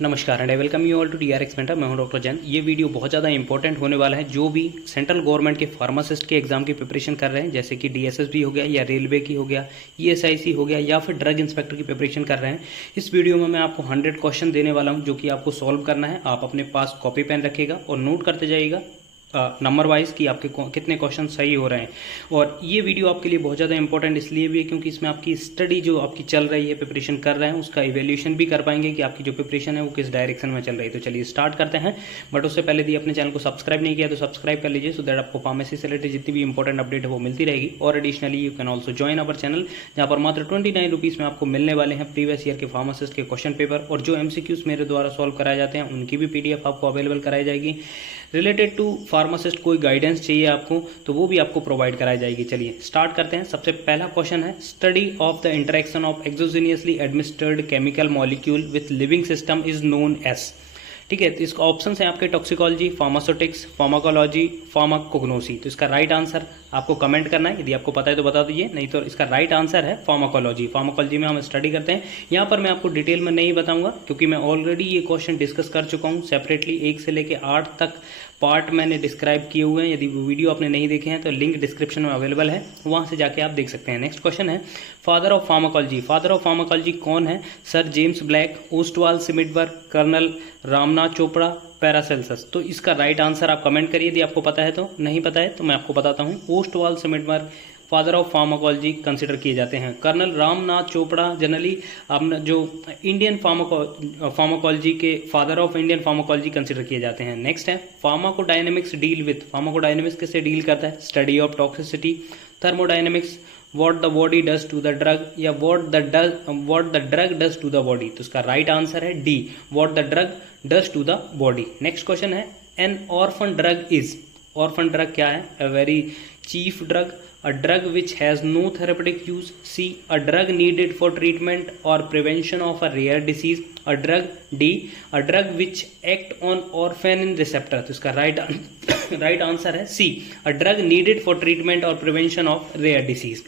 नमस्कार and I welcome you all to DRX mentor. मैं हूं डॉक्टर जैन। ये वीडियो बहुत ज़्यादा इंपॉर्टेंट होने वाला है। जो भी सेंट्रल गवर्नमेंट के फार्मासिस्ट के एग्जाम की प्रिपरेशन कर रहे हैं, जैसे कि DSSB हो गया या रेलवे की हो गया, ESIC हो गया या फिर ड्रग इंस्पेक्टर की प्रिपरेशन कर रहे हैं, इस वीडियो में मैं आपको 100 क्वेश्चन देने वाला हूं जो कि आपको सॉल्व करना है। आप अपने पास कॉपी पेन रखिएगा और नोट करते जाइएगा नंबर वाइज कि आपके कितने क्वेश्चन सही हो रहे हैं। और ये वीडियो आपके लिए बहुत ज़्यादा इंपॉर्टेंट इसलिए भी है क्योंकि इसमें आपकी स्टडी जो आपकी चल रही है, प्रिपरेशन कर रहे हैं, उसका इवेल्यूशन भी कर पाएंगे कि आपकी जो प्रिपरेशन है वो किस डायरेक्शन में चल रही है। तो चलिए स्टार्ट करते हैं। बट उससे पहले यदि अपने चैनल को सब्सक्राइब नहीं किया तो सब्सक्राइब कर लीजिए, सो दैट आपको फार्मेसी से रिलेटेड जितनी भी इंपॉर्टेंट अपडेट है वो मिलती रहेगी। और additionally you can also join our channel, जहाँ पर मात्र 29 रुपीज़ में आपको मिलने वाले हैं प्रीवियस ईयर के फार्मासिस्ट के क्वेश्चन पेपर, और जो MCQs मेरे द्वारा सॉल्व कराए जाते हैं उनकी भी PDF आपको अवेलेबल कराई जाएगी। रिलेटेड टू फार्मासिस्ट कोई गाइडेंस चाहिए आपको तो वो भी आपको प्रोवाइड कराई जाएगी। चलिए स्टार्ट करते हैं। सबसे पहला क्वेश्चन है, study of the interaction of exogenously administered chemical molecule with living system is known as. ठीक है, तो इसका ऑप्शन है आपके टॉक्सिकोलॉजी, फार्मास्यूटिक्स, फार्माकोलॉजी, फार्माकोग्नोसी। तो इसका राइट आंसर आपको कमेंट करना है, यदि आपको पता है तो बता दीजिए, नहीं तो इसका राइट आंसर है फार्माकोलॉजी। फार्माकोलॉजी में हम स्टडी करते हैं। यहाँ पर मैं आपको डिटेल में नहीं बताऊंगा क्योंकि मैं ऑलरेडी ये क्वेश्चन डिस्कस कर चुका हूँ सेपरेटली। 1 से लेकर 8 तक पार्ट मैंने डिस्क्राइब किए हुए हैं। यदि वो वीडियो आपने नहीं देखे हैं तो लिंक डिस्क्रिप्शन में अवेलेबल है, वहां से जाके आप देख सकते हैं। नेक्स्ट क्वेश्चन है, father of pharmacology. Father of pharmacology कौन है? Sir James black, Ostwald स्मिथबर्ग, colonel Ramnath Chopra, Paracelsus. तो इसका राइट आंसर आप कमेंट करिए यदि आपको पता है तो। नहीं पता है तो मैं आपको बताता हूँ। Ostwald स्मिथबर्ग father of pharmacology consider किए जाते हैं। कर्नल रामनाथ चोपड़ा जनरली जो इंडियन फार्माकोलॉजी के father of Indian pharmacology consider किए जाते हैं। नेक्स्ट है, फार्माकोडायनेमिक्स डील विथ। फार्माकोडायनेमिक्स किससे डील करता है? Study of toxicity. Thermodynamics what the body does to the drug या what the drug does to the body। तो इसका राइट आंसर है D, what the drug does to the body। Next question है, an orphan drug is। orphan drug क्या है? a very cheap drug, a drug which has no therapeutic use, C a drug needed for treatment or prevention of a rare disease, a drug, D a drug which act on orphanin receptor। तो इसका right answer है C a drug needed for treatment or prevention of rare disease।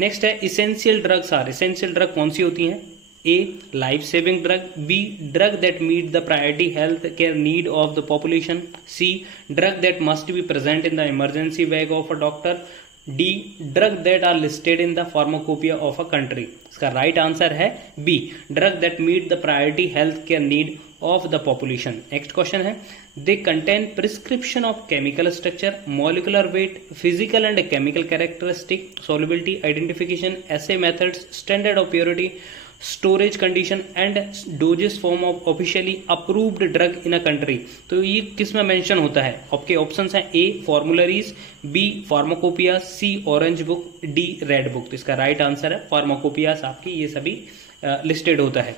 Next है, essential drugs are. Essential drug कौन सी होती हैं? A life saving drug, B drug that meet the priority health care need of the population, C drug that must be present in the emergency bag of a doctor, D drug that are listed in the pharmacopoeia of a country. इसका right answer है B, drug that meet the priority health care need of the population. Next question है, they contain prescription of chemical structure, molecular weight, physical and chemical characteristic, solubility identification, essay methods, standard of purity, storage condition and doses form of officially approved drug in a country. तो ये किस में mention होता है? आपके options हैं, A formularies, B pharmacopoeia, C orange book, D red book. तो इसका राइट आंसर है फार्माकोपियास। आपकी ये सभी लिस्टेड होता है।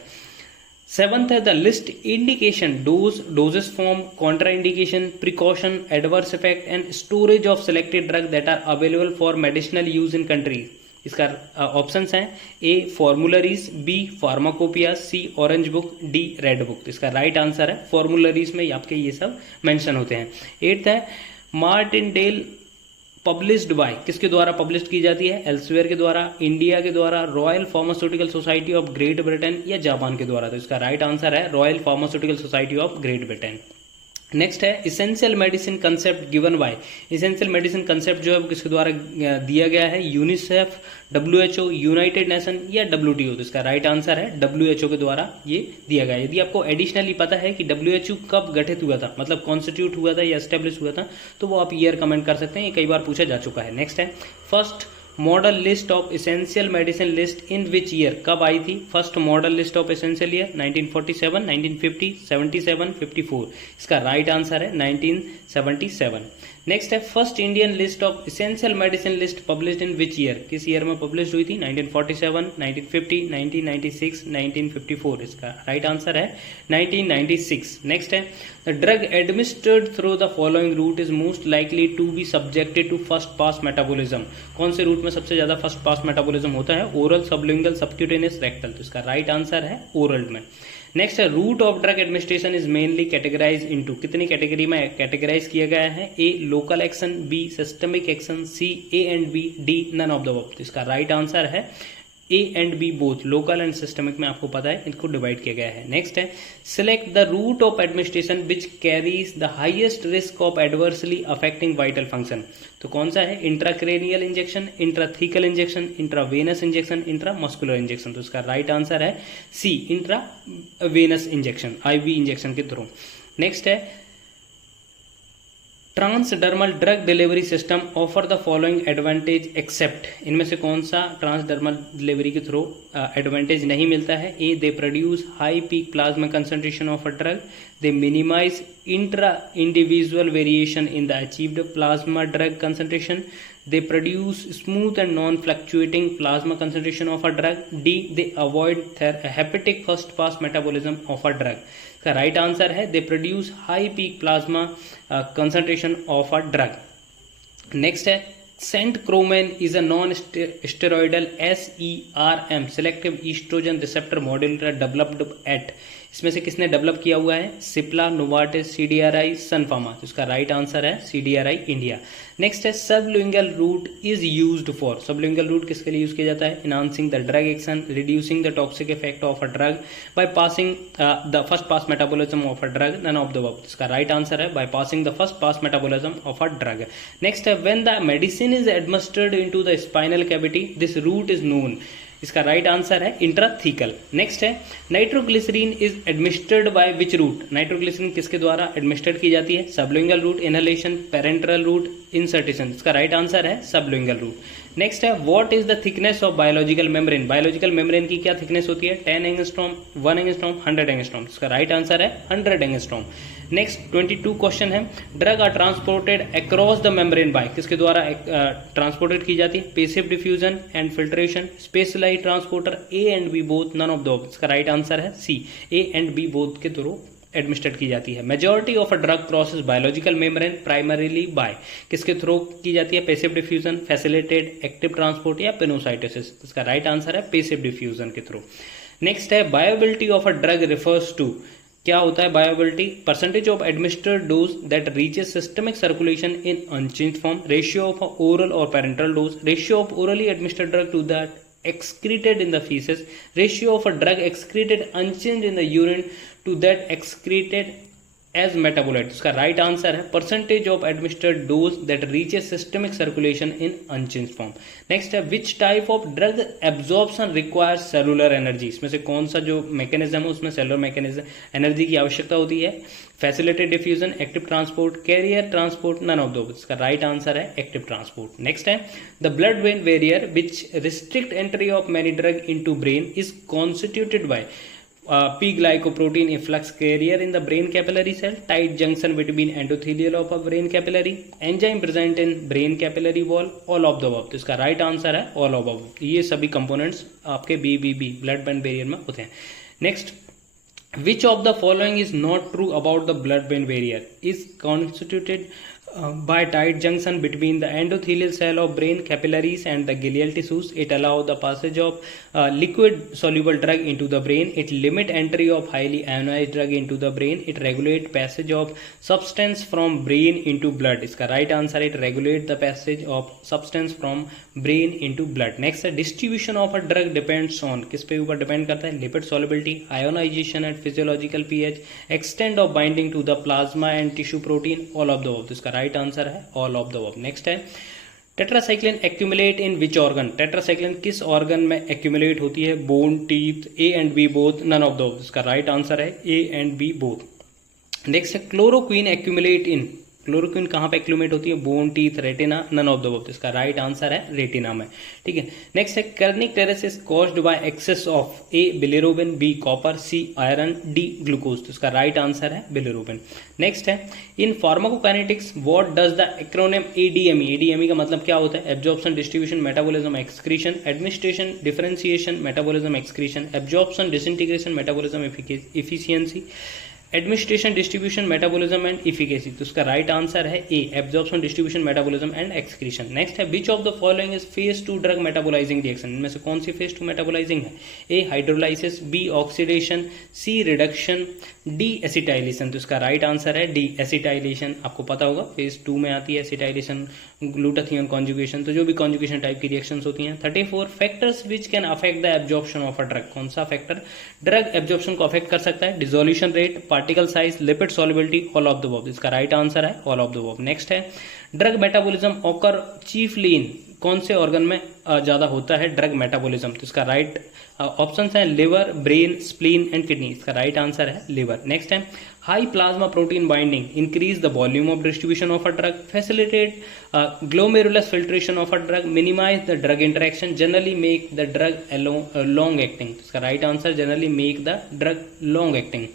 सेवंथ है, the list indication, doses form, contraindication, precaution, adverse effect and storage of selected drug that are available for medicinal use in country. इसका ऑप्शंस हैं, A formularies, B pharmacopoeia, C orange book, D red book. तो इसका right answer है फॉर्मुलरीज में आपके ये सब mention होते हैं। 8th है, मार्टिनडेल पब्लिश्ड बाय, किसके द्वारा पब्लिश की जाती है? एल्सवेयर के द्वारा, इंडिया के द्वारा, Royal Pharmaceutical Society of Great Britain या जापान के द्वारा। तो इसका राइट आंसर है Royal Pharmaceutical Society of Great Britain. Next है, essential medicine concept given by. Essential medicine concept जो है वो किसके द्वारा दिया गया है? यूनिसेफ, WHO, यूनाइटेड नेशन या WTO। तो इसका राइट आंसर है WHO के द्वारा ये दिया गया। यदि आपको एडिशनली पता है कि WHO कब गठित हुआ था, मतलब कॉन्स्टिट्यूट हुआ था या एस्टेब्लिश हुआ था, तो वो आप ईयर कमेंट कर सकते हैं, ये कई बार पूछा जा चुका है। नेक्स्ट है, first model list of essential medicine list in which year, कब आई थी? First model list of essential year 1947, 1950, 77, 54। इसका राइट आंसर है 1977। नेक्स्ट है, first Indian list of essential medicine list published in which year, किस year में publish हुई थी? 1947, 1950, 1996, 1954। इसका राइट आंसर है 1996। नेक्स्ट है, the drug administered through the following route is most likely to be subjected to first pass metabolism. कौन से root में सबसे ज्यादा फर्स्ट पास मेटाबॉलिज्म होता है? Oral, sublingual, subcutaneous, rectal. तो इसका राइट आंसर है ओरल में। नेक्स्ट है, route of drug administration is mainly categorise into, कितनी कैटेगरी में कैटेगराइज किया गया है? A local action, B systemic action, C A and B, D none of the above. तो इसका राइट आंसर है A and B both, local and systemic में आपको पता है इनको डिवाइड किया गया है। नेक्स्ट है select the route of administration which carries the highest risk of adversely affecting vital function. तो कौन सा है, intracranial injection, intrathecal injection, intravenous injection, intramuscular injection. तो इसका राइट आंसर है C, intravenous injection, IV injection के through. Next है transdermal drug delivery system offer the following advantage except. इनमें से कौन सा ट्रांसडर्मल डिलीवरी के थ्रू एडवांटेज नहीं मिलता है। A, they produce high peak plasma concentration of a drug, they minimize intra individual variation in the achieved plasma drug concentration, they produce smooth and non-fluctuating plasma concentration of a drug, D, they avoid hepatic first pass metabolism of a drug। का right answer है they produce high peak plasma concentration of a drug। Next है centchroman is a non steroidal SERM selective oestrogen receptor modulator developed at, इसमें से किसने develop किया हुआ है, Cipla, Novartis, CDRI, Sun Pharma. तो इसका राइट आंसर है CDRI इंडिया। नेक्स्ट है sublingual route is used for, sublingual route किसके लिए यूज किया जाता है, enhancing the drug action, reducing the toxic effect of a drug, by passing the first pass metabolism of a drug, none of the above. इसका right answer है by passing the first pass metabolism of a drug. Next है when the medicine is administered into the spinal cavity this route is known. इसका right answer है intrathecal. Next है nitroglycerine is administered by which route, nitroglycerine किसके द्वारा administered की जाती है, sublingual route, inhalation, parenteral route, insertion. इसका right answer है सबलिंगुअल रूट। नेक्स्ट है what is the thickness of biological membrane, biological membrane की क्या थिकनेस होती है, 10 एंगस्ट्रॉम, 1 एंगस्ट्रॉम, 100 एंगस्ट्रॉम। इसका राइट आंसर है 100 एंगस्ट्रॉम। नेक्स्ट 22 क्वेश्चन है drug are transported across the membrane by, किसके द्वारा ट्रांसपोर्टेड की जाती है, passive diffusion and filtration, specialized transporter, A and B both, none of the above. इसका राइट आंसर है C, A and B both के through administrate की जाती है। Majority of a drug crosses biological membrane primarily by, किसके through की जाती है, passive diffusion, facilitated active transport या पेनोसाइटोसिस। इसका राइट आंसर है पेसिव डिफ्यूजन के थ्रू। नेक्स्ट है bioavailability of a drug refers to, क्या होता है bioavailability, percentage of administered dose that reaches systemic circulation in unchanged form, ratio of oral और parenteral dose, ratio of orally administered drug to that excreted in the feces, ratio of a drug excreted unchanged in the urine to that excreted as metabolite। इसका right answer है percentage of administered dose that reaches systemic circulation in unchanged form. Next है which type of drug absorption requires cellular energy, इसमें से कौन सा जो mechanism है उसमें सेलुलर मैकेनिज्म एनर्जी की आवश्यकता होती है, facilitated diffusion, active transport, carrier transport, none of दो। इसका राइट आंसर है एक्टिव ट्रांसपोर्ट। नेक्स्ट है द ब्लड वेन barrier which restrict entry of many drug into brain is constituted by P glycoprotein efflux carrier in the brain capillary cell, tight junction between endothelial of a brain capillary, enzyme present in brain capillary wall, all of the above। तो इसका right answer है all of above। ये सभी components आपके BBB blood brain barrier में होते हैं। Next which of the following is not true about the blood brain barrier, is constituted by tight junction between the endothelial cell of brain capillaries and the glial tissues. It allows the passage of liquid soluble drug into the brain. It limit entry of highly ionized drug into the brain. It regulate passage of substance from brain into blood। इसका right answer है it regulate the passage of substance from brain into blood। next है distribution of a drug depends on, किस पे ऊपर depend करता है, lipid solubility, ionization at physiological pH, extent of binding to the plasma and tissue protein, all of the above। तो इसका right answer है all of the above. Next है tetracycline accumulate in which organ, tetracycline किस organ में accumulate होती है, bone, teeth, A and B both, none of the above. इसका right answer है A and B both. Next है chloroquine accumulate in, chloroquine कहाँ पे एक्यूमुलेट होती है, bone, teeth, retina, none of the above. इसका राइट आंसर है retina में। ठीक है। नेक्स्ट है kernicterus caused by excess of A bilirubin, B copper, C iron, D glucose. तो इसका राइट आंसर है बिलिरुबिन। नेक्स्ट है in pharmacokinetics what does the acronym ADME, ADME का मतलब क्या होता है, absorption, distribution, metabolism, excretion, administration, differentiation, metabolism, excretion, absorption, disintegration, metabolism, efficiency, administration, distribution, metabolism and efficacy. तो उसका राइट आंसर है A, absorption, distribution, metabolism and excretion. Next है which of the following is phase 2 drug metabolising reaction, इनमें से कौन सी phase 2 metabolising है, ए hydrolysis, B oxidation, सी reduction, D acetylation, तो इसका राइट आंसर है डी एसिटाइलेशन। आपको पता होगा फेज 2 में आती है एसिटाइलेशन, ग्लूटाथियोन कॉन्जुगेशन, तो जो भी कॉन्जुगेशन टाइप की रिएक्शंस होती हैं। 34 factors which can affect the absorption of a drug, कौन सा फैक्टर ड्रग एब्जॉर्प्शन को अफेक्ट कर सकता है? Dissolution rate, particle size, lipid solubility, all of the above. इसका राइट आंसर है all of the above. Next है ड्रग मेटाबॉलिज्म ऑकर चीफली इन, कौन से ऑर्गन में ज्यादा होता है ड्रग मेटाबॉलिज्म? तो इसका राइट ऑप्शंस हैं liver, brain, spleen and kidney. इसका राइट आंसर है लिवर। नेक्स्ट है high plasma protein binding increase the volume of distribution of a drug, facilitate glomerulus filtration of a drug, minimise the drug interaction, generally make the drug long acting. इसका right answer generally make the drug long acting.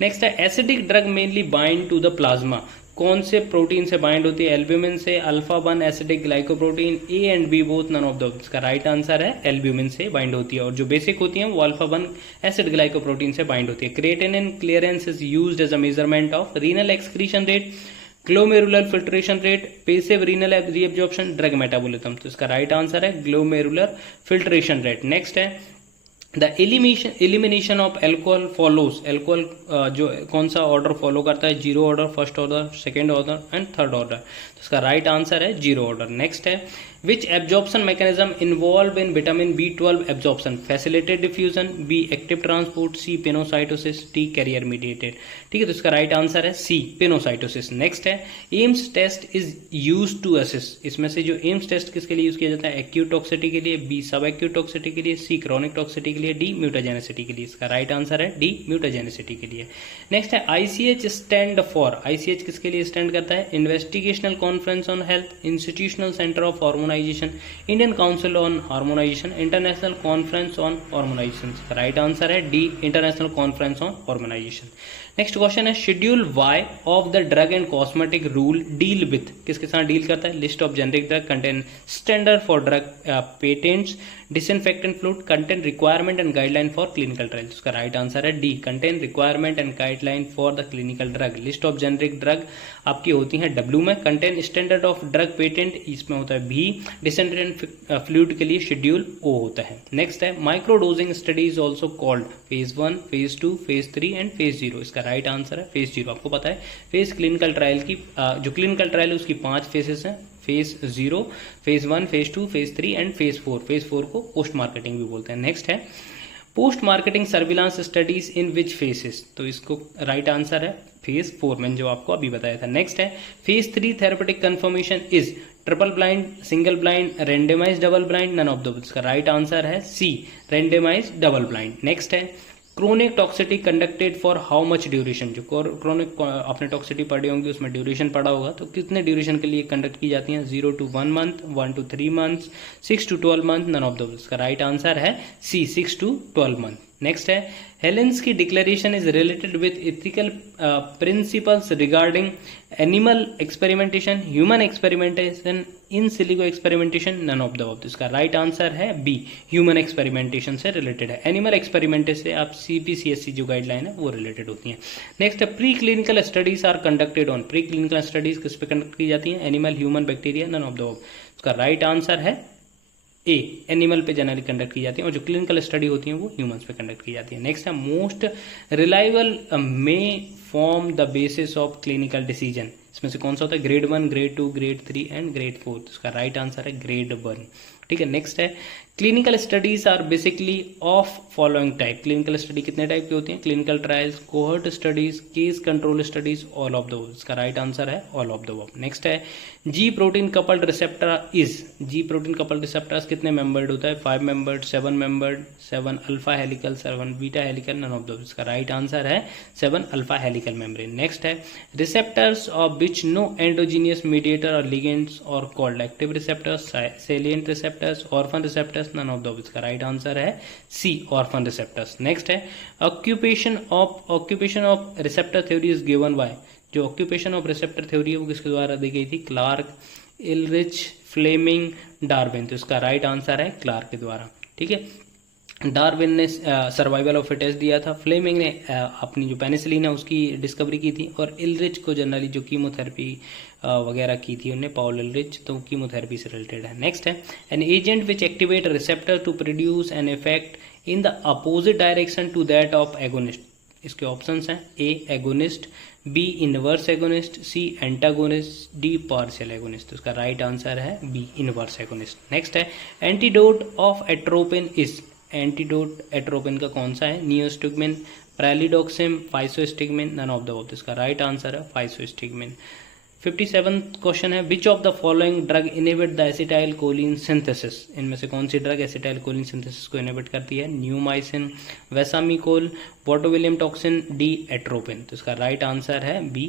Next है acidic drug mainly bind to the plasma, कौन से protein से bind होती है? Albumin से, alpha 1 acidic glycoprotein, A and B both, none of the. इसका right answer है albumin से बाइंड होती है, और जो बेसिक होती है वो अल्फा 1 एसिड ग्लाइकोप्रोटीन से बाइंड होती है। Creatinine clearance is used as a measurement of renal excretion rate, glomerular filtration rate, passive renal reabsorption, drug metabolism. तो इसका राइट आंसर है ग्लोमेरुलर फिल्ट्रेशन रेट। नेक्स्ट है the elimination of alcohol follows, alcohol जो कौन सा order follow करता है? Zero order, first order, second order and third order. तो इसका राइट आंसर है जीरो ऑर्डर। नेक्स्ट है which absorption mechanism involve in vitamin B12 absorption, facilitate diffusion, B active transport, C pinocytosis, D carrier mediated. ठीक है, तो इसका right answer है C pinocytosis. Next है Ames test is use to assess, इसमें से जो एम्स टेस्ट किसके लिए यूज किया जाता है? एक्यूट टॉक्सिटी के लिए, बी सब एक्यूट टॉक्सिटी के लिए, सी क्रॉनिक टॉक्सिटी के लिए, डी म्यूटाजेनिसिटी के लिए। इसका राइट आंसर है डी म्यूटाजेनिसिटी के लिए। नेक्स्ट है ICH स्टैंड फॉर, ICH किसके लिए स्टैंड करता है? Investigational conference on health, institutional centre of harmonisation, Indian council on harmonisation, international conference on harmonisation. Right answer है D international conference on harmonisation. Next question है schedule Y of the drug and cosmetic rule deal with, किसके साथ deal करता है? List of generic drug, content standard for drug patents, disinfectant fluid, content requirement and guideline for clinical trial. उसका right answer है D content requirement and guideline for the clinical drug. List of generic drug आपकी होती है W में, content standard of drug patent इसमें होता है B, disinfectant fluid के लिए शेड्यूल O होता है। नेक्स्ट है microdosing study is also called phase 1, phase 2, phase 3 and phase 0। इसका राइट आंसर है फेज 0। आपको पता है फेज क्लिनिकल ट्रायल की जो क्लिनिकल ट्रायल है उसकी 5 फेजेस हैं, phase 0, phase 1, phase 2, phase 3 and phase 4। Phase 4 को पोस्ट मार्केटिंग भी बोलते हैं। नेक्स्ट है post marketing surveillance studies in which faces, तो इसको राइट आंसर है फेज 4 मैंने जो आपको अभी बताया था। नेक्स्ट है phase 3 therapeutic confirmation is triple blind, single blind, randomize double blind, none of the. इसका राइट आंसर है C randomize double blind. Next है chronic toxicity conducted for how much duration, जो क्रोनिक आपने टॉक्सिटी पढ़ी होंगी उसमें duration पढ़ा होगा, तो कितने ड्यूरेशन के लिए कंडक्ट की जाती हैं? 0 to 1 month, 1 to 3 months, 6 to 12 month, none of the. इसका राइट आंसर है सी 6 to 12 month। नेक्स्ट है Helsinki declaration is related with ethical principles regarding animal experimentation, human experimentation, in silico experimentation, none of the above. इसका right answer है B human experimentation से related है। Animal experimentation से आप CPCSC जो guideline है वो रिलेटेड होती है। नेक्स्ट है pre clinical studies are conducted on, pre clinical studies किस पे कंडक्ट की जाती है? Animal, human, bacteria, none of the above. इसका राइट आंसर है ए एनिमल पे जनरली कंडक्ट की जाती है, और जो क्लिनिकल स्टडी होती है वो ह्यूमंस पे कंडक्ट की जाती है। नेक्स्ट है मोस्ट रिलायबल में form the basis of clinical decision, इसमें से कौन सा होता है? Grade 1, grade 2, grade 3 and grade 4। इसका राइट आंसर है ग्रेड 1। ठीक है, नेक्स्ट है clinical studies are basically of following type, clinical study कितने टाइप की होती हैं? Clinical trials, cohort studies, case control studies, all of the. इसका राइट आंसर है ऑल ऑफ द। नेक्स्ट है G protein coupled receptor is, G protein coupled receptors कितने membered होता है? 5 membered, 7 membered, 7 alpha helical, 7 beta helical, none of the. इसका right answer है 7 alpha helical membrane. Next है receptors of which no endogenous mediator or ligands are called active receptors, silent receptors, orphan receptors, none of the. इसका right answer है C orphan receptors. Next है occupation of receptor theory is given by, जो occupation of receptor theory है वो किसके द्वारा दी गई थी? Clark, Ehrlich, Fleming, Darwin. तो इसका राइट आंसर है क्लार्क के द्वारा। ठीक है, डार्विन ने सर्वाइवल ऑफ फिटेस्ट दिया था, फ्लेमिंग ने अपनी जो पेनिसिलिन है उसकी डिस्कवरी की थी, और इलरिच को जनरली जो कीमोथेरेपी वगैरह की थी उन्हें, पाउल इलरिच, तो कीमोथेरेपी से रिलेटेड है। नेक्स्ट है an agent which activate receptor to produce an effect in the opposite direction to that of agonist, इसके ऑप्शंस हैं A agonist, B inverse agonist, C antagonist, D partial agonist. तो इसका right answer है B inverse agonist. Next है antidote of atropine is, antidote atropine का कौन सा है? Neostigmine, pralidoxime, physostigmine, none of the above. इसका राइट आंसर है फाइसोस्टिगमिन। 57 क्वेश्चन है which of the following drug inhibit the acetylcholine synthesis, इनमें से कौन सी ड्रग एसिटाइल कोलिन सिंथेसिस को इनहिबिट करती है? Neomycin, vesamicol, botulism toxin, D atropine. तो इसका राइट आंसर है बी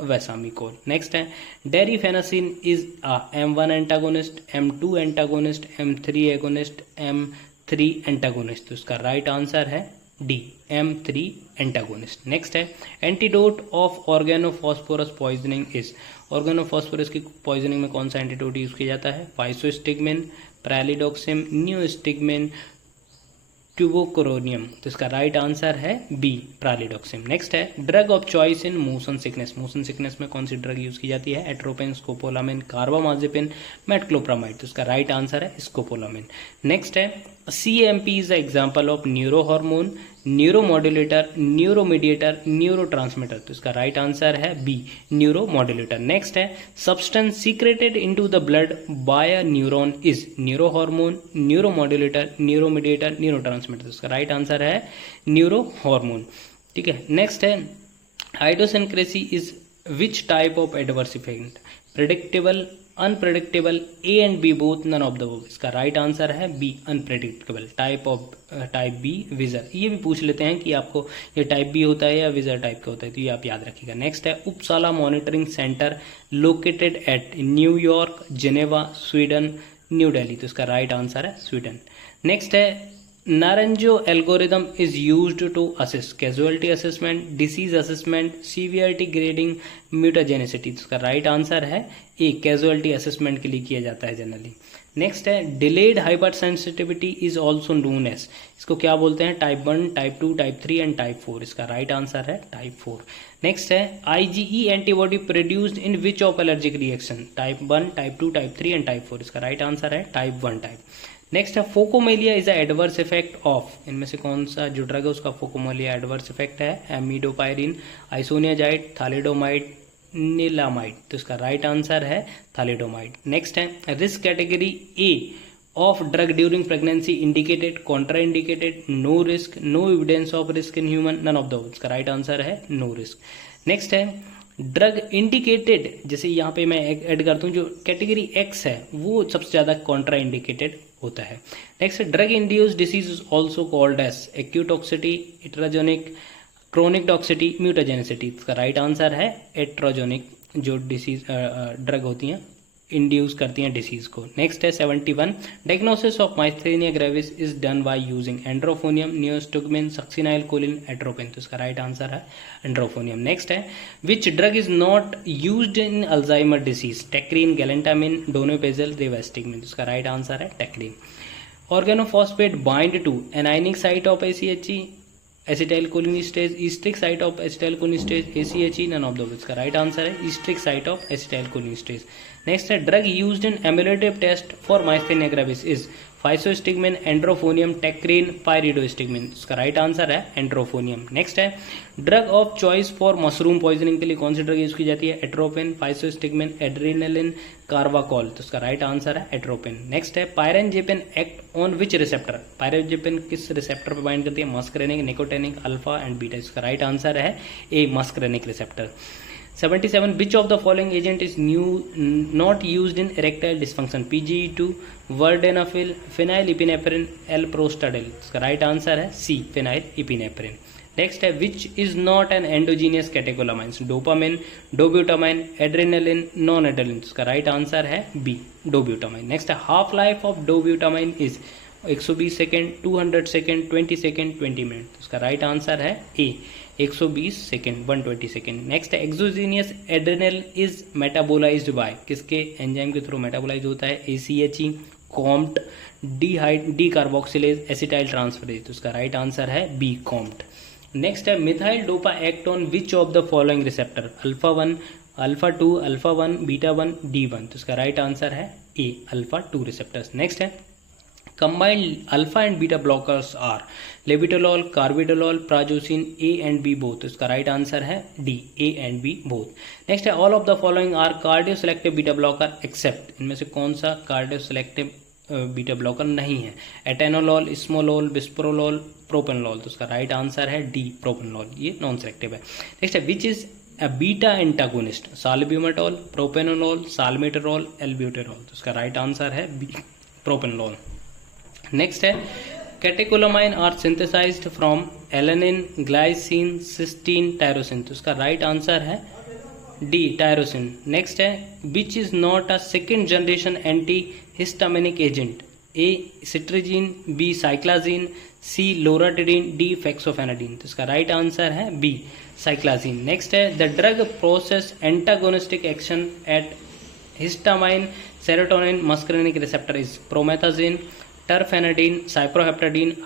वेसामिकोल। नेक्स्ट है darifenacin is a M1 antagonist, M2 antagonist, M3 agonist, M3 antagonist. तो इसका राइट आंसर है डी M3 एंटागोनिस्ट। नेक्स्ट है antidote of organophosphorus poisoning is, organophosphorus की poisoning में कौन सा एंटीडोट यूज किया जाता है? Physostigmine, pralidoxime, neostigmine, tubocurarine. तो इसका राइट आंसर है बी पैरालिडोक्सिम। नेक्स्ट है drug of choice in motion sickness, motion sickness में कौन सी ड्रग यूज की जाती है? Atropine, scopolamine, carbamazepine, metoclopramide. तो इसका राइट आंसर है स्कोपोलामिन। नेक्स्ट है CMP is the example of neurohormone, neuromodulator, neuromediator, neurotransmitter. तो इसका राइट आंसर है बी न्यूरोमॉड्यूलेटर। नेक्स्ट है substance secreted into the blood by a neuron is, neurohormone, neuromodulator, neuromediator, neurotransmitter. तो इसका right answer है neurohormone. ठीक है। Next है idiosyncrasy is which type of adverse effect? Predictable, unpredictable, A and B both, none of the above. इसका right answer है B unpredictable. Type B bizarre, ये भी पूछ लेते हैं कि आपको ये टाइप बी होता है या विजर टाइप का होता है, तो ये आप याद रखिएगा। नेक्स्ट है Uppsala monitoring centre located at New York, Geneva, Sweden, new Delhi. तो इसका राइट आंसर है स्वीडन। नेक्स्ट है Naranjo algorithm is used to assist causality assessment, disease assessment, severity grading, mutagenicity. तो इसका राइट आंसर है ए कैजुअलिटी असेसमेंट के लिए किया जाता है जनरली। नेक्स्ट है delayed hyper sensitivity is also known as, इसको क्या बोलते हैं? Type 1, type 2, type 3 and type 4। इसका राइट आंसर है टाइप 4। नेक्स्ट है IgE antibody produced in which of allergic reaction? Type 1, type 2, type 3 and type 4। इसका right answer है type 1 type. Next है phocomelia is a adverse effect of, इनमें से कौन सा जो ड्रग है उसका फोकोमेलिया एडवर्स इफेक्ट है? Amidopyrine, isoniazid, thalidomide, nilamide. तो इसका राइट आंसर है थालिडोमाइड। नेक्स्ट है risk category A of drug during pregnancy indicated, contra indicated, no risk, no evidence of risk in human, none of the. इसका right answer है no risk. Next है drug indicated, जैसे यहाँ पे मैं add करता हूँ, जो कैटेगरी एक्स है वो सबसे ज्यादा कॉन्ट्रा इंडिकेटेड होता है। Next drug induced disease is also called as acute toxicity, iatrogenic, chronic toxicity, mutagenicity. इसका राइट आंसर है एट्रोजोनिक, जो डिसीज ड्रग होती हैं इंड्यूस करती हैं डिसीज को। नेक्स्ट है 71 diagnosis of myasthenia gravis is done by using edrophonium, neostigmine, succinylcholine, atropine. तो इसका राइट आंसर है एंड्रोफोनियम। नेक्स्ट है which drug is not used in Alzheimer disease? Tacrine, galantamine, donepezil, rivastigmine. तो इसका right answer है tacrine. Organophosphate bind to anionic site of ACHE, acetylcholinesterase, esteric site of acetylcholinesterase, ACHE, none of the. इसका right answer है esteric site of acetyl कोलिनिस्टेज। Next है drug used in emulative test for myasthenia gravis is physostigmine, edrophonium, tacrine, pyridostigmine. इसका right answer है edrophonium. Next है drug of choice for mushroom poisoning के लिए कौन सी ड्रग यूज की जाती है? Atropine, physostigmine, adrenaline, carbachol. तो इसका राइट आंसर है एट्रोपिन। नेक्स्ट है pirenzepine act on which receptor? Pirenzepine किस रिसेप्टर पर बाइंड करती है? Muscarinic, nicotinic, alpha and beta. इसका राइट आंसर है ए muscarinic receptor. 77 which of the following agent is not used in erectile dysfunction? PGE2, vardenafil, phenylephrine, L-prostadil। इसका right answer है सी phenylephrine। Next है which is not an endogenous catecholamines? Dopamine, dobutamine, adrenaline, non adrenaline. इसका right answer है B dobutamine. Next है half life of dobutamine is 120 second, 200 second, 20 second, 20 minute. इसका right answer है A 120 second, 120 second. Next है exogenous adrenal is metabolized by, किसके enzyme के through metabolize होता है? ACHE, COMT, decarboxylase, acetyl transferase. तो इसका राइट आंसर है बी कॉम्ट। नेक्स्ट है methyldopa act on which of the following receptor? Alpha 1, alpha 2, alpha 1, beta 1, D1। तो इसका राइट आंसर है ए अल्फा 2 रिसेप्टर्स। नेक्स्ट है Combined alpha and beta blockers are labetalol, carvedilol, prazosin, A and B both. इसका right answer है D, A and B both. Next है all of the following are cardioselective beta blocker except, इनमें से कौन सा cardio selective beta blocker नहीं है? Atenolol, esmolol, bisoprolol, propranolol. तो उसका राइट आंसर है डी, प्रोपेनोलॉल, ये नॉन सेलेक्टिव है। नेक्स्ट है which is a beta antagonist? Salbutamol, propranolol, salmeterol, albuterol. तो उसका राइट आंसर है बी, प्रोपेनोलॉल। नेक्स्ट है catecholamine are synthesised from alanine, glycine, cysteine, tyrosine. तो उसका राइट आंसर है डी, टायरोसिन। नेक्स्ट है which is not a second generation antihistaminic agent? A cetirizine, B cyclizine, C लोराटिडिन, D fexofenadine. तो इसका right answer है B, cyclizine. Next है the drug process antagonistic action at histamine, serotonin, muscarinic receptor is promethazine, terfenadine, cyproheptadine,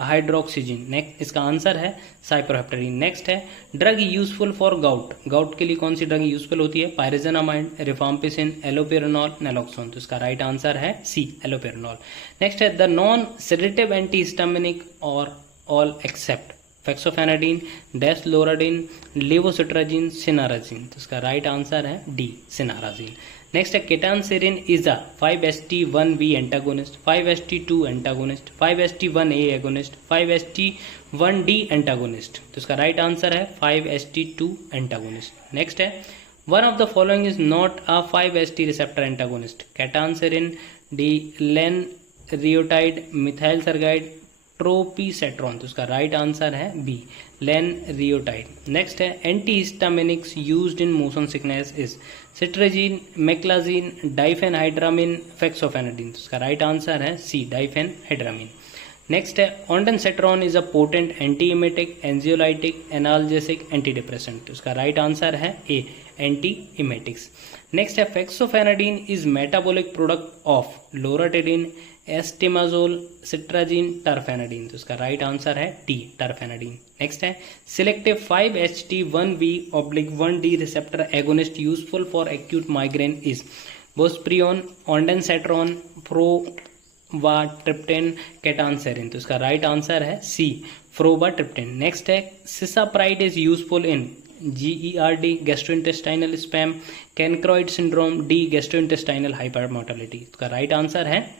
hydroxyzine. Next इसका answer है cyproheptadine. Next है drug useful for gout, gout के लिए कौन सी ड्रग यूजफुल होती है? Pyrazinamide, rifampicin, allopurinol, naloxone. तो इसका राइट आंसर है सी, एलोपेरानॉल। नेक्स्ट है the non sedative antihistaminic are all except fexofenadine, डेसलोराडिन, लेवोसिट्राजिन, cinnarizine. तो इसका राइट आंसर है डी, सिनाराजिन। नेक्स्ट है ketanserin is a 5-HT1B antagonist, 5-HT2 antagonist, 5-HT1A agonist, 5-HT1D antagonist. तो इसका right answer है 5-HT2 antagonist. Next है one of the following is not a 5-HT receptor antagonist? Ketanserin, D lanreotide, methysergide, tropisetron. तो उसका right answer है B, lanreotide. Next है antihistaminics used in motion sickness is cetirizine, meclizine, diphenhydramine, fexofenadine. तो उसका right answer है C, diphenhydramine. Next है ondansetron is a potent antiemetic, anxiolytic, analgesic, antidepressant. तो उसका right answer है ए, anti emetics. Next है fexofenadine is metabolic product of loratadine, astemizole, cetirizine, terfenadine. तो इसका राइट आंसर है D, terfenadine. Next है selective 5-HT1B/1D receptor agonist useful for acute migraine is buspirone, ondansetron, frovatriptan, ketanserin. तो इसका right answer है C, frovatriptan. Next है cisapride is useful in GERD, gastrointestinal spasm, कैनक्रॉइड syndrome, D gastrointestinal hypermotility. इसका right answer है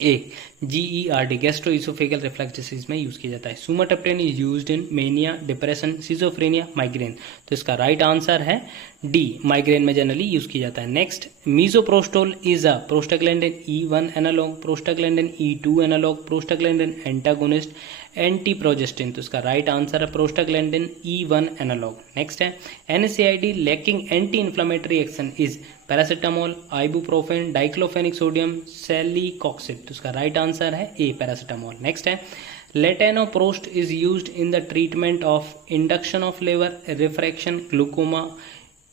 A, GERD, gastroesophageal reflux disease में use किया जाता है। सुमाट्रिप्टेन is used in mania, depression, schizophrenia, migraine. तो इसका राइट आंसर है डी, माइग्रेन में जनरली यूज किया जाता है। Next misoprostol is a prostaglandin E1 analogue, prostaglandin E2 analogue, prostaglandin antagonist, antiprogestin. तो इसका राइट आंसर है प्रोस्टाग्लैंडिन E1 एनालॉग। नेक्स्ट है NSAID lacking anti inflammatory action is paracetamol, ibuprofen, diclofenac sodium, celecoxib. तो उसका right answer है A, paracetamol. Next है latanoprost is used in the treatment of induction of labour, refraction, glaucoma,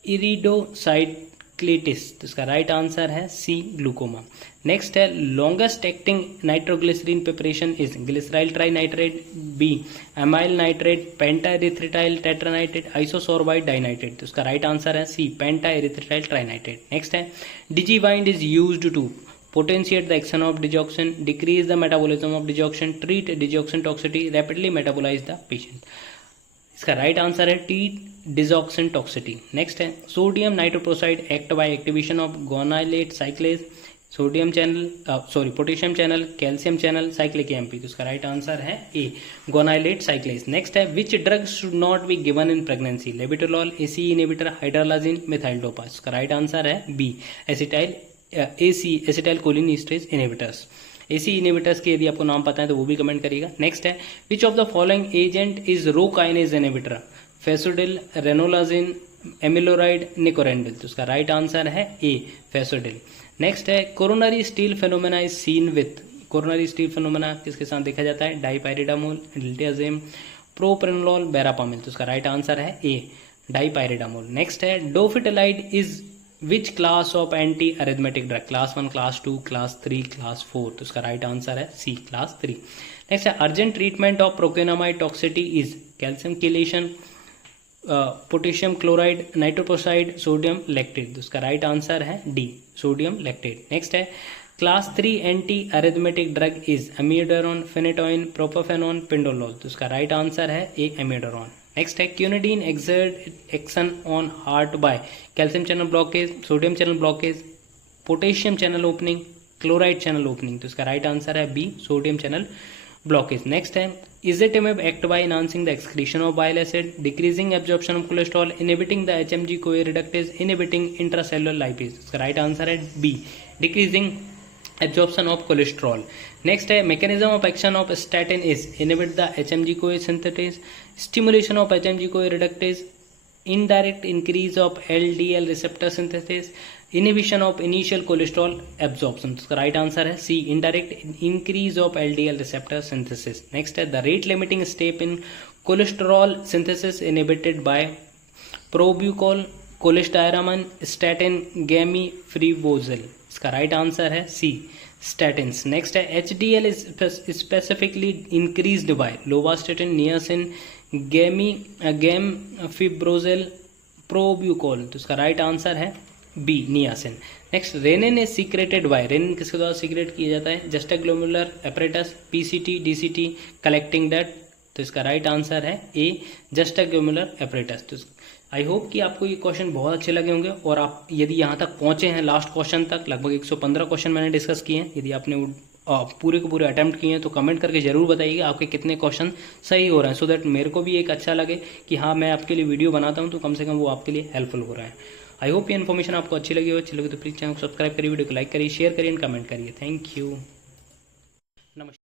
iridocyclitis. तो इसका right answer है C, glaucoma. Next है longest acting nitroglycerin preparation is glyceryl trinitrate, B amyl nitrate, pentaerythritol tetranitrate, isosorbide dinitrate. तो उसका right answer है सी, पेंटाइरिथ्रिटाइल trinitrate. Next है Digibind is used to potentiate the action of digoxin, decrease the metabolism of digoxin, treat digoxin toxicity, rapidly metabolize the patient। इसका right answer है T, digoxin toxicity. Next है sodium nitroprusside act by activation of guanylate cyclase, sodium channel potassium channel, calcium channel, cyclic MP. तो इसका right answer है ए, गोनाइलेट cyclase. Next है which drug should not be given in pregnancy? Labetalol, ACE inhibitor, hydralazine, methyl dopa. इसका right answer है B, acetylcholine esterase inhibitors. ACE inhibitors के यदि आपको नाम पता है तो वो भी कमेंट करिएगा। नेक्स्ट है which of the following agent is rho kinase inhibitor? Fasudil, ranolazine, amiloride, nicorandil. तो उसका राइट आंसर है ए, फेसोडिल। नेक्स्ट है coronary steal phenomena is seen with, coronary steal phenomena किसके साथ देखा जाता है? डाइपाइरिडामोल, डिल्टियाजिम, प्रोप्रेनोलॉल, बेरापामिल। तो उसका राइट आंसर है ए, डाइपाइरिडामोल। नेक्स्ट है dofetilide is which class of antiarrhythmic drug? Class 1, class 2, class 3, class 4। तो उसका राइट आंसर है सी, क्लास 3। नेक्स्ट है urgent treatment of procainamide toxicity is calcium chelation, potassium chloride, nitroprusside, sodium lactate. तो उसका right answer है D, sodium lactate. Next है class 3 antiarrhythmic drug is amiodarone, phenytoin, propafenone, pindolol. तो इसका right answer है A अमीडोरॉन। Next है quinidine exert action on heart by calcium channel blockage, sodium channel blockage, potassium channel opening, chloride channel opening. तो इसका right answer है B sodium channel blockage. Next है ezetimibe act by enhancing the excretion of bile acid, decreasing absorption of cholesterol, inhibiting the HMG CoA reductase, inhibiting intracellular lipase. इसका right answer है B decreasing absorption of cholesterol. Next है mechanism of action of statin is inhibit the HMG CoA synthase, stimulation of HMG CoA reductase, indirect increase of LDL receptor synthesis, inhibition of initial cholesterol absorption. तो इसका right answer है सी indirect increase of LDL receptor synthesis. Next है the rate limiting step in cholesterol synthesis inhibited by probucol, cholestyramine, statin, gamifribosel. इसका right answer है C statins. Next है H D L specifically increased by lovastatin, niacin, gemfibrozil, probucol. तो इसका right answer है B niacin. Next renin is secreted by, renin किसके द्वारा secrete किया जाता है? Juxtaglomerular apparatus, PCT, DCT, collecting duct. तो इसका राइट आंसर है ए जस्टाग्लोमुलर एपरेटस। तो आई होप कि आपको ये क्वेश्चन बहुत अच्छे लगे होंगे और आप यदि यहाँ तक पहुँचे हैं लास्ट क्वेश्चन तक, लगभग 115 क्वेश्चन मैंने डिस्कस किए हैं। यदि आपने पूरे के पूरे अटेम्प्ट किए हैं तो कमेंट करके जरूर बताइएगा आपके कितने क्वेश्चन सही हो रहे हैं, सो दैट मेरे को भी एक अच्छा लगे कि हाँ मैं आपके लिए वीडियो बनाता हूँ तो कम से कम वो आपके लिए हेल्पफुल हो रहा है। आई होप ये इन्फॉर्मेशन आपको अच्छी लगी हो तो प्लीज़ चैनल को सब्सक्राइब करिए, वीडियो को लाइक करिए, शेयर करिए एंड कमेंट करिए। Thank you. नमस्कार।